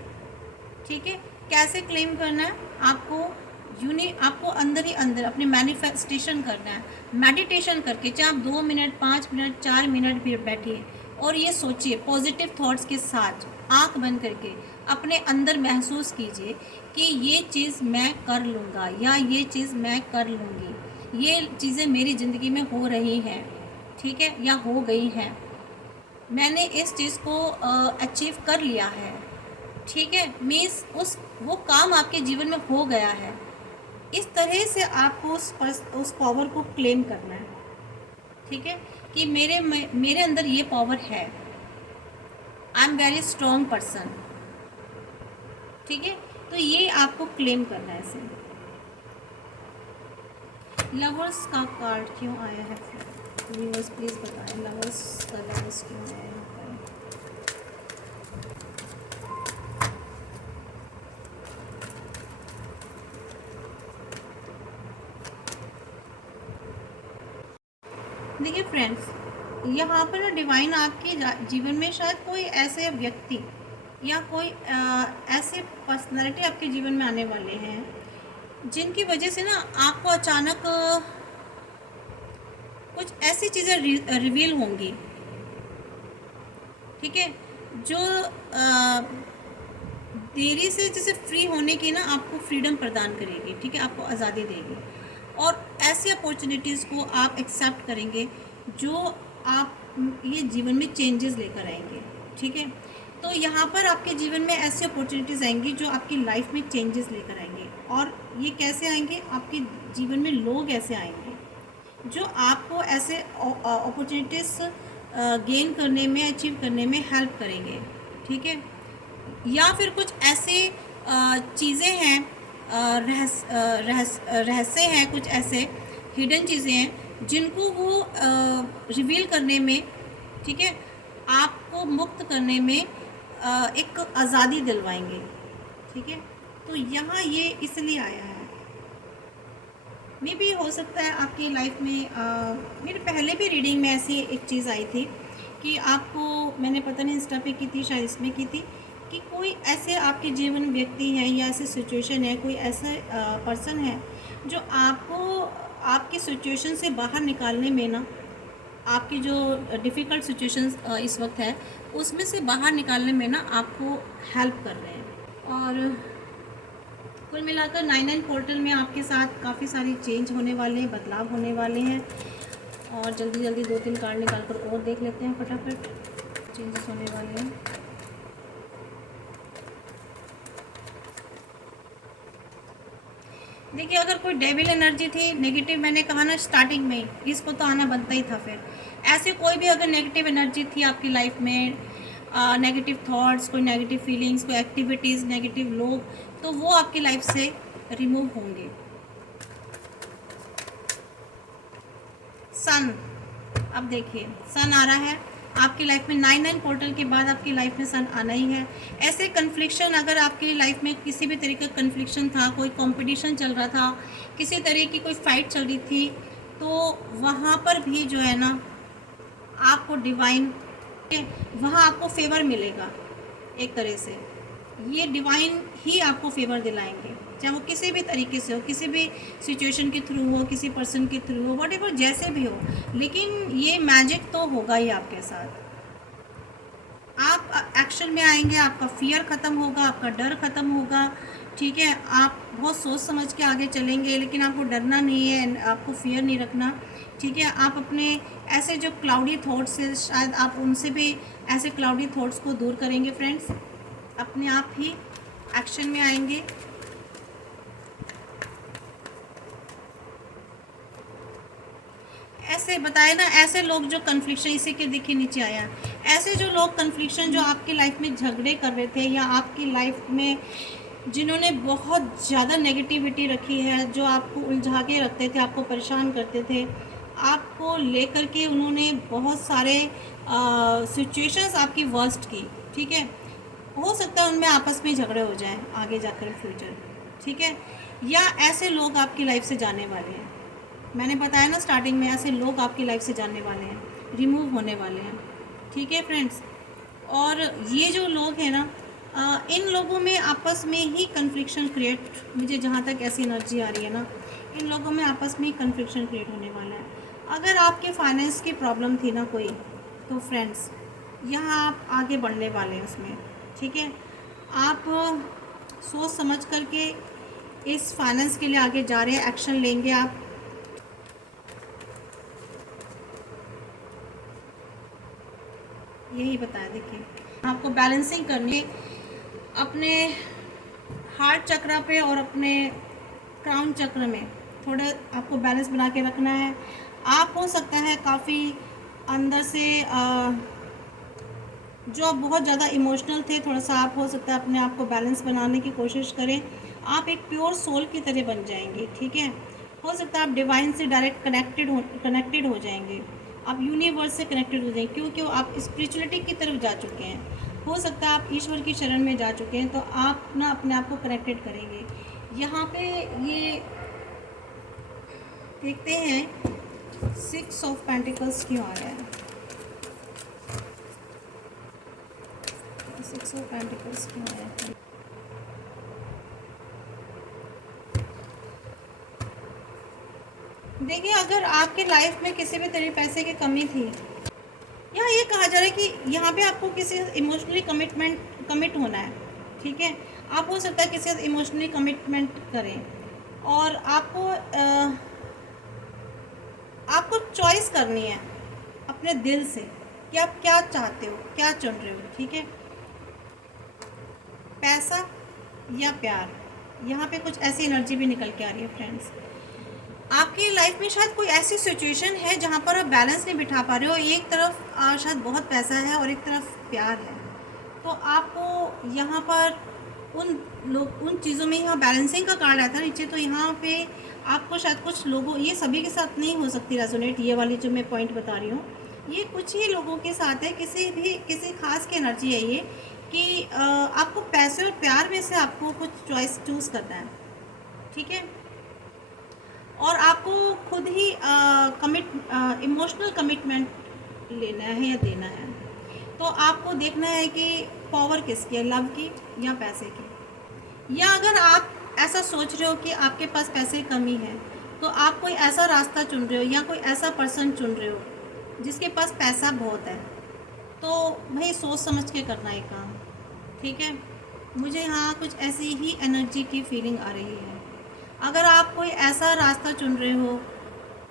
ठीक है। कैसे क्लेम करना है? आपको अंदर ही अंदर अपनी मैनिफेस्टेशन करना है, मेडिटेशन करके, चाहे आप 2 मिनट, 5 मिनट, 4 मिनट भी बैठिए और ये सोचिए पॉजिटिव थॉट्स के साथ, आंख बंद करके अपने अंदर महसूस कीजिए कि ये चीज़ मैं कर लूँगा या ये चीज़ मैं कर लूँगी, ये चीज़ें मेरी ज़िंदगी में हो रही हैं, ठीक है, या हो गई हैं, मैंने इस चीज़ को अचीव कर लिया है, ठीक है, मीन्स वो काम आपके जीवन में हो गया है। इस तरह से आपको उस पावर को क्लेम करना है, ठीक है, कि मेरे अंदर ये पावर है, I am very strong person, ठीक है। तो ये आपको क्लेम करना है इसे। लवर्स का कार्ड क्यों आया है? व्यूअर्स प्लीज़ बताएं, लवर्स क्यों आया है? देखिए फ्रेंड्स, यहाँ पर डिवाइन आपके जीवन में शायद कोई ऐसे व्यक्ति या कोई ऐसे पर्सनालिटी आपके जीवन में आने वाले हैं जिनकी वजह से ना आपको अचानक कुछ ऐसी चीज़ें रिवील होंगी, ठीक है, जो देरी से जैसे फ्री होने की ना आपको फ्रीडम प्रदान करेगी, ठीक है, आपको आज़ादी देगी, और ऐसी अपॉर्चुनिटीज़ को आप एक्सेप्ट करेंगे जो आप ये जीवन में चेंजेस लेकर आएंगे, ठीक है। तो यहाँ पर आपके जीवन में ऐसी अपॉर्चुनिटीज़ आएंगी जो आपकी लाइफ में चेंजेस लेकर आएंगे, और ये कैसे आएंगे? आपके जीवन में लोग ऐसे आएंगे जो आपको ऐसे अपॉर्चुनिटीज़ गेन करने में, अचीव करने में हेल्प करेंगे, ठीक है। या फिर कुछ ऐसे चीज़ें हैं, रहस्य हैं, कुछ ऐसे हिडन चीज़ें हैं जिनको वो रिवील करने में, ठीक है, आपको मुक्त करने में एक आज़ादी दिलवाएंगे, ठीक है। तो यहाँ ये इसलिए आया है। मे भी हो सकता है आपकी लाइफ में मेरे पहले भी रीडिंग में ऐसी एक चीज़ आई थी कि आपको, मैंने पता नहीं इंस्टा पे की थी, शायद इसमें की थी, कि कोई ऐसे आपके जीवन व्यक्ति है या ऐसे सिचुएशन है, कोई ऐसा पर्सन है जो आपको आपकी सिचुएशन से बाहर निकालने में ना, आपकी जो डिफ़िकल्ट सिचुएशंस इस वक्त है उसमें से बाहर निकालने में ना आपको हेल्प कर रहे हैं। और कुल मिलाकर 9/9 पोर्टल में आपके साथ काफ़ी सारी चेंज होने वाले हैं, बदलाव होने वाले हैं, और जल्दी जल्दी 2-3 कार्ड निकाल कर और देख लेते हैं फटाफट, चेंजेस होने वाले हैं। देखिए, अगर कोई डेविल एनर्जी थी नेगेटिव, मैंने कहा ना स्टार्टिंग में, इसको तो आना बनता ही था। फिर ऐसे कोई भी अगर नेगेटिव एनर्जी थी आपकी लाइफ में, नेगेटिव थॉट्स, कोई नेगेटिव फीलिंग्स, कोई एक्टिविटीज़, नेगेटिव लोग, तो वो आपकी लाइफ से रिमूव होंगे। सन, अब देखिए सन आ रहा है आपकी लाइफ में। 9/9 पोर्टल के बाद आपकी लाइफ में सन आना ही है। ऐसे कन्फ्लिक्शन, अगर आपकी लाइफ में किसी भी तरह का कन्फ्लिक्शन था, कोई कंपटीशन चल रहा था, किसी तरह की कोई फाइट चल रही थी, तो वहाँ पर भी जो है ना आपको डिवाइन, वहाँ आपको फेवर मिलेगा। एक तरह से ये डिवाइन ही आपको फेवर दिलाएंगे, चाहे वो किसी भी तरीके से हो, किसी भी सिचुएशन के थ्रू हो, किसी पर्सन के थ्रू हो, व्हाटएवर जैसे भी हो, लेकिन ये मैजिक तो होगा ही आपके साथ। आप एक्शन में आएंगे, आपका फियर ख़त्म होगा, आपका डर ख़त्म होगा, ठीक है। आप बहुत सोच समझ के आगे चलेंगे, लेकिन आपको डरना नहीं है, आपको फियर नहीं रखना, ठीक है। आप अपने ऐसे जो क्लाउडी थॉट्स है, शायद आप उनसे भी ऐसे क्लाउडी थॉट्स को दूर करेंगे फ्रेंड्स, अपने आप ही एक्शन में आएंगे। ऐसे बताए ना, ऐसे लोग जो कन्फ्लिक्शन, इसी के देखिए नीचे आया, ऐसे जो लोग कन्फ्लिक्शन जो आपकी लाइफ में झगड़े कर रहे थे, या आपकी लाइफ में जिन्होंने बहुत ज़्यादा नेगेटिविटी रखी है, जो आपको उलझा के रखते थे, आपको परेशान करते थे, आपको लेकर के उन्होंने बहुत सारे सिचुएशंस आपकी वर्स्ट की, ठीक है। हो सकता है उनमें आपस में झगड़े हो जाएं आगे जाकर फ्यूचर, ठीक है। या ऐसे लोग आपकी लाइफ से जाने वाले हैं, मैंने बताया ना स्टार्टिंग में, ऐसे लोग आपकी लाइफ से जाने वाले हैं, रिमूव होने वाले हैं, ठीक है फ्रेंड्स। और ये जो लोग हैं ना, इन लोगों में आपस में ही कन्फ्लिक्शन क्रिएट, मुझे जहाँ तक ऐसी एनर्जी आ रही है ना, इन लोगों में आपस में ही कन्फ्लिक्शन क्रिएट होने वाला है। अगर आपके फाइनेंस की प्रॉब्लम थी ना कोई, तो फ्रेंड्स यहाँ आप आगे बढ़ने वाले हैं उसमें, ठीक है। आप सोच समझ करके इस फाइनेंस के लिए आगे जा रहे हैं, एक्शन लेंगे आप। यही बताया, देखिए आपको बैलेंसिंग करनी है अपने हार्ट चक्र पे और अपने क्राउन चक्र में, थोड़ा आपको बैलेंस बना के रखना है। आप हो सकता है काफ़ी अंदर से जो आप बहुत ज़्यादा इमोशनल थे, थोड़ा सा आप हो सकता है अपने आप को बैलेंस बनाने की कोशिश करें। आप एक प्योर सोल की तरह बन जाएंगे, ठीक है। हो सकता है आप डिवाइन से डायरेक्ट कनेक्टेड हो जाएंगे, आप यूनिवर्स से कनेक्टेड हो जाएंगे, क्योंकि आप स्पिरिचुअलिटी की तरफ जा चुके हैं। हो सकता है आप ईश्वर की शरण में जा चुके हैं, तो आप ना अपने आप को कनेक्टेड करेंगे। यहाँ पे ये देखते हैं 6 ऑफ पेंटिकल्स क्यों आ रहा है। 6 ऑफ पेंटिकल्स क्यों आ रहा है। देखिए, अगर आपके लाइफ में किसी भी तरह पैसे की कमी थी, या ये कहा जा रहा है कि यहाँ पे आपको किसी इमोशनली कमिट होना है, ठीक है। आप हो सकता है किसी से इमोशनली कमिटमेंट करें, और आपको चॉइस करनी है अपने दिल से कि आप क्या चाहते हो, क्या चुन रहे हो, ठीक है। पैसा या प्यार, यहाँ पे कुछ ऐसी एनर्जी भी निकल के आ रही है फ्रेंड्स। आपकी लाइफ में शायद कोई ऐसी सिचुएशन है जहाँ पर आप बैलेंस नहीं बिठा पा रहे हो, एक तरफ शायद बहुत पैसा है और एक तरफ प्यार है, तो आपको यहाँ पर उन चीज़ों में, यहाँ बैलेंसिंग का कार्ड आया था नीचे, तो यहाँ पे आपको शायद कुछ लोगों, ये सभी के साथ नहीं हो सकती रेजोनेट, ये वाली जो मैं पॉइंट बता रही हूँ, ये कुछ ही लोगों के साथ है, किसी खास की एनर्जी है ये, कि आपको पैसे और प्यार में से आपको कुछ चॉइस चूज़ करना है, ठीक है। और आपको खुद ही इमोशनल कमिटमेंट लेना है या देना है। तो आपको देखना है कि पावर किसकी है, लव की या पैसे की। या अगर आप ऐसा सोच रहे हो कि आपके पास पैसे की कमी है, तो आप कोई ऐसा रास्ता चुन रहे हो या कोई ऐसा पर्सन चुन रहे हो जिसके पास पैसा बहुत है, तो भाई सोच समझ के करना है काम, ठीक है। मुझे यहाँ कुछ ऐसी ही एनर्जी की फीलिंग आ रही है। अगर आप कोई ऐसा रास्ता चुन रहे हो,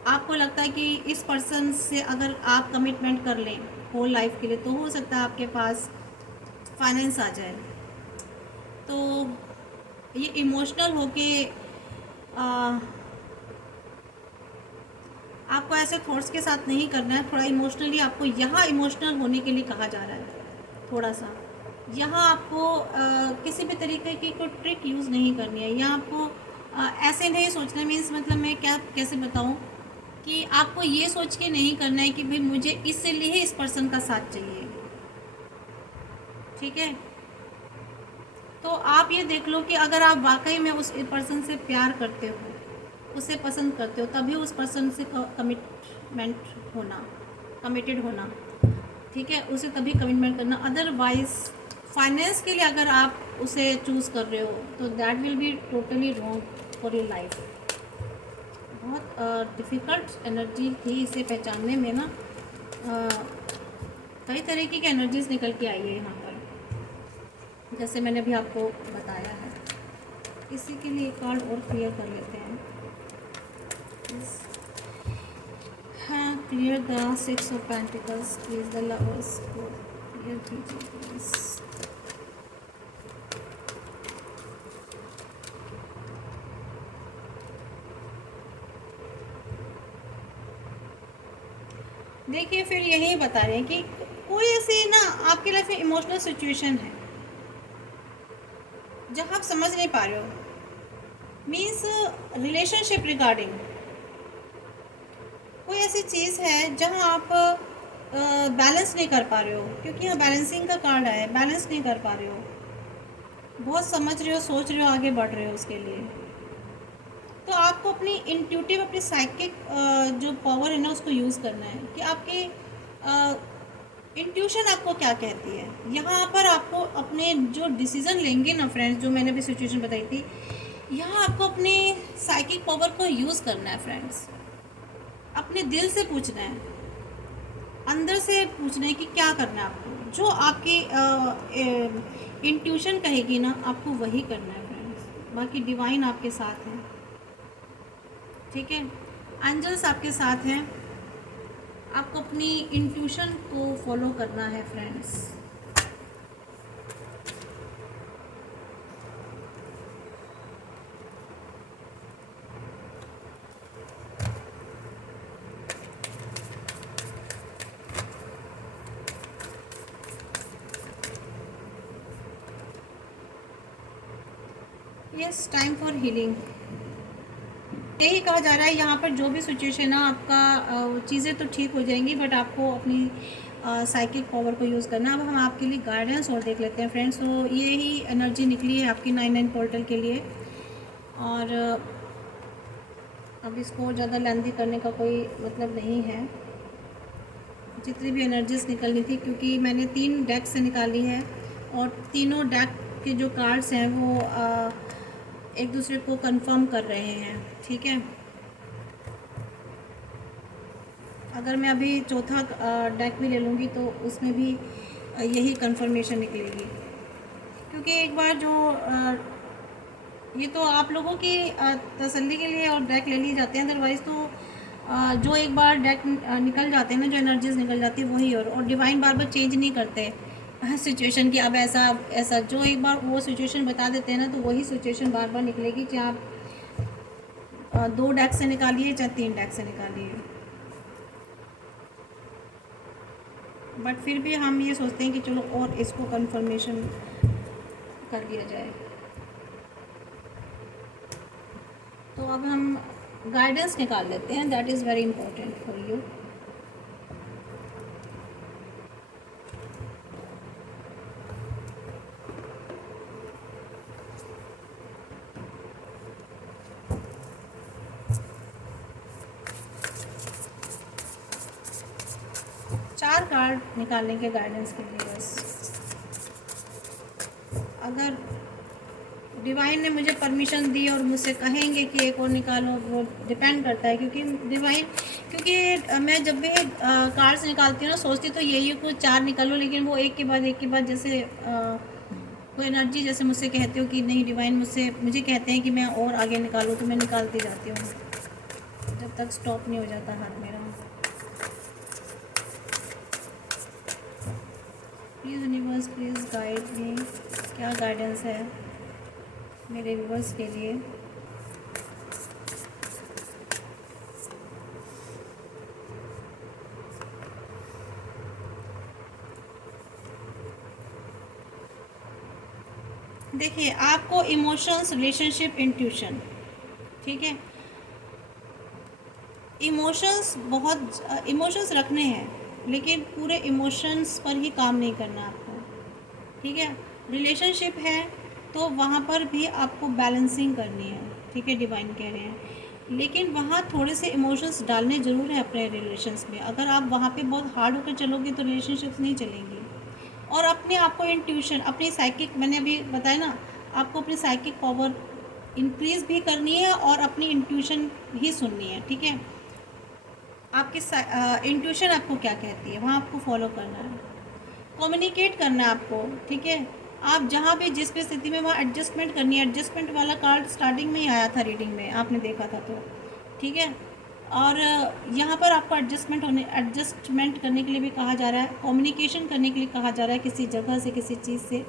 आपको लगता है कि इस पर्सन से अगर आप कमिटमेंट कर लें होल लाइफ के लिए, तो हो सकता है आपके पास फाइनेंस आ जाए। तो ये इमोशनल होके आपको ऐसे थॉट्स के साथ नहीं करना है। थोड़ा इमोशनली आपको यहाँ इमोशनल होने के लिए कहा जा रहा है, थोड़ा सा यहाँ आपको किसी भी तरीके की कोई ट्रिक यूज़ नहीं करनी है। यहाँ आपको ऐसे नहीं सोचना, मीन्स मतलब मैं क्या कैसे बताऊँ, कि आपको ये सोच के नहीं करना है कि भाई मुझे इसलिए इस पर्सन का साथ चाहिए, ठीक है। तो आप ये देख लो कि अगर आप वाकई में उस पर्सन से प्यार करते हो, उसे पसंद करते हो, तभी उस पर्सन से कमिटेड होना, ठीक है, उसे तभी कमिटमेंट करना। अदरवाइज फाइनेंस के लिए अगर आप उसे चूज़ कर रहे हो तो that will be totally wrong for your life. बहुत डिफ़िकल्ट एनर्जी थी इसे पहचानने में ना। कई तरीके की एनर्जीज निकल के आई है यहाँ पर, जैसे मैंने अभी आपको बताया है। इसी के लिए कार्ड और क्लियर कर लेते हैं। हाँ, clear the six of pentacles, please the lovers को क्लियर कीजिए प्लीज। देखिए, फिर यही बता रहे हैं कि कोई ऐसी ना आपकी लाइफ में इमोशनल सिचुएशन है जहाँ आप समझ नहीं पा रहे हो, मीन्स रिलेशनशिप रिगार्डिंग कोई ऐसी चीज़ है जहाँ आप बैलेंस नहीं कर पा रहे हो, क्योंकि यहाँ बैलेंसिंग का कार्ड है। बैलेंस नहीं कर पा रहे हो, बहुत समझ रहे हो, सोच रहे हो, आगे बढ़ रहे हो उसके लिए। तो आपको अपनी इंट्यूटिव, अपनी साइकिक जो पावर है ना उसको यूज़ करना है कि आपकी इंट्यूशन आपको क्या कहती है। यहाँ पर आपको अपने जो डिसीज़न लेंगे ना फ्रेंड्स, जो मैंने भी सिचुएशन बताई थी, यहाँ आपको अपनी साइकिक पावर को यूज़ करना है फ्रेंड्स। अपने दिल से पूछना है, अंदर से पूछना है कि क्या करना है आपको। जो आपकी इंट्यूशन कहेगी ना, आपको वही करना है फ्रेंड्स। बाकी डिवाइन आपके साथ है, ठीक है, एंजल्स आपके साथ हैं। आपको अपनी इंट्यूशन को फॉलो करना है friends. Yes, time for healing, यही कहा जा रहा है यहाँ पर। जो भी सिचुएशन है आपका, चीज़ें तो ठीक हो जाएंगी, बट आपको अपनी साइकिक पावर को यूज़ करना। अब हम आपके लिए गाइडेंस और देख लेते हैं फ्रेंड्स। तो ये ही एनर्जी निकली है आपकी 9/9 पोर्टल के लिए। और अब इसको ज़्यादा लेंथी करने का कोई मतलब नहीं है। जितनी भी एनर्जीज निकलनी थी, क्योंकि मैंने 3 डेक से निकाली है और तीनों डेक के जो कार्ड्स हैं वो एक दूसरे को कंफर्म कर रहे हैं, ठीक है। अगर मैं अभी चौथा डेक भी ले लूँगी तो उसमें भी यही कंफर्मेशन निकलेगी, क्योंकि एक बार जो ये तो आप लोगों की तसल्ली के लिए और डेक ले लिए जाते हैं। अदरवाइज़ तो जो एक बार डेक निकल जाते हैं ना, जो एनर्जीज निकल जाती है वही। और डिवाइन बार बार चेंज नहीं करते सिचुएशन की, अब ऐसा ऐसा। जो एक बार वो सिचुएशन बता देते हैं ना, तो वही सिचुएशन बार बार निकलेगी, चाहे आप 2 डेक से निकालिए चाहे 3 डेक से निकालिए। बट फिर भी हम ये सोचते हैं कि चलो और इसको कंफर्मेशन कर लिया जाए। तो अब हम गाइडेंस निकाल लेते हैं, that is very important for you. चार कार्ड निकालने के गाइडेंस के लिए बस। अगर डिवाइन ने मुझे परमिशन दी और मुझसे कहेंगे कि एक और निकालो, वो डिपेंड करता है, क्योंकि डिवाइन, क्योंकि मैं जब भी कार्ड्स निकालती हूँ ना, सोचती तो यही है कुछ 4 निकालो, लेकिन वो एक के बाद एक के बाद, जैसे कोई एनर्जी जैसे मुझसे कहते हो कि नहीं, डिवाइन मुझे कहते हैं कि मैं और आगे निकालूँ, तो मैं निकालती जाती हूँ जब तक स्टॉप नहीं हो जाता हाथ मेरा। Please universe, please guide me, क्या गाइडेंस है मेरे व्यूवर्स के लिए। देखिए, आपको इमोशंस, रिलेशनशिप, इंट्यूशन, ठीक है, इमोशंस रखने हैं, लेकिन पूरे इमोशंस पर ही काम नहीं करना आपको, ठीक है। रिलेशनशिप है तो वहाँ पर भी आपको बैलेंसिंग करनी है, ठीक है, डिवाइन कह रहे हैं। लेकिन वहाँ थोड़े से इमोशंस डालने ज़रूर है अपने रिलेशंस में। अगर आप वहाँ पे बहुत हार्ड होकर चलोगे तो रिलेशनशिप्स नहीं चलेंगी। और अपने आप को इंट्यूशन, अपनी साइकिक, मैंने अभी बताया ना, आपको अपनी साइकिक पावर इंक्रीज़ भी करनी है और अपनी इंट्यूशन ही सुननी है, ठीक है। आपकी इंट्यूशन आपको क्या कहती है वहाँ आपको फॉलो करना है, कम्युनिकेट करना है आपको, ठीक है। आप जहाँ भी जिस भी स्थिति में वहाँ एडजस्टमेंट करनी है। एडजस्टमेंट वाला कार्ड स्टार्टिंग में ही आया था रीडिंग में, आपने देखा था तो, ठीक है। और यहाँ पर आपको एडजस्टमेंट करने के लिए भी कहा जा रहा है, कम्युनिकेशन करने के लिए कहा जा रहा है, किसी जगह से, किसी चीज़ से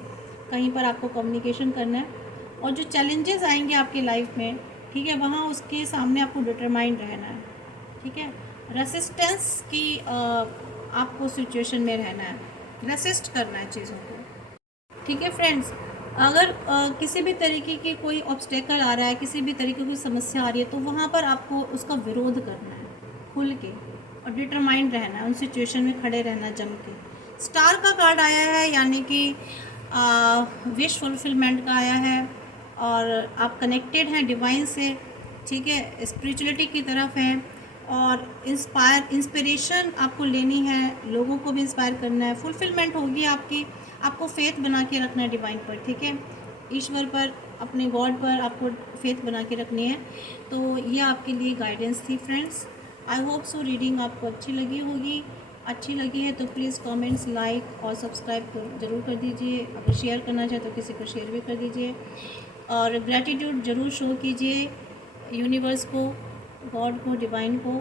कहीं पर आपको कम्युनिकेशन करना है। और जो चैलेंजेस आएंगे आपकी लाइफ में, ठीक है, वहाँ उसके सामने आपको डिटरमाइंड रहना है, ठीक है। रेसिस्टेंस की आपको सिचुएशन में रहना है, रेसिस्ट करना है चीज़ों को, ठीक है फ्रेंड्स। अगर किसी भी तरीके की कोई ऑब्स्टेकल आ रहा है, किसी भी तरीके की समस्या आ रही है, तो वहाँ पर आपको उसका विरोध करना है खुल के, और डिटरमाइंड रहना है, उन सिचुएशन में खड़े रहना जम के। स्टार का कार्ड आया है, यानी कि विश फुलफिलमेंट का आया है, और आप कनेक्टेड हैं डिवाइन से, ठीक है, स्पिरिचुअलिटी की तरफ हैं, और इंस्पिरेशन आपको लेनी है, लोगों को भी इंस्पायर करना है, फुलफिलमेंट होगी आपकी। आपको फेथ बना के रखना है डिवाइन पर, ठीक है, ईश्वर पर, अपने गॉड पर आपको फेथ बना के रखनी है। तो ये आपके लिए गाइडेंस थी friends. I hope so reading आपको अच्छी लगी होगी। अच्छी लगी है तो प्लीज़ कमेंट्स, लाइक और सब्सक्राइब ज़रूर कर दीजिए। अगर शेयर करना चाहे तो किसी को शेयर भी कर दीजिए, और ग्रैटिट्यूड ज़रूर शो कीजिए यूनिवर्स को, गॉड को, डिवाइन को,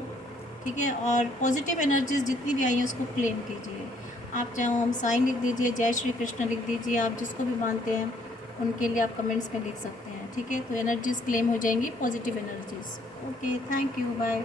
ठीक है। और पॉजिटिव एनर्जीज जितनी भी आई हैं उसको क्लेम कीजिए। आप चाहे ओम साई लिख दीजिए, जय श्री कृष्ण लिख दीजिए, आप जिसको भी मानते हैं उनके लिए आप कमेंट्स में लिख सकते हैं, ठीक है। तो एनर्जीज क्लेम हो जाएंगी, positive energies. Okay, thank you, bye.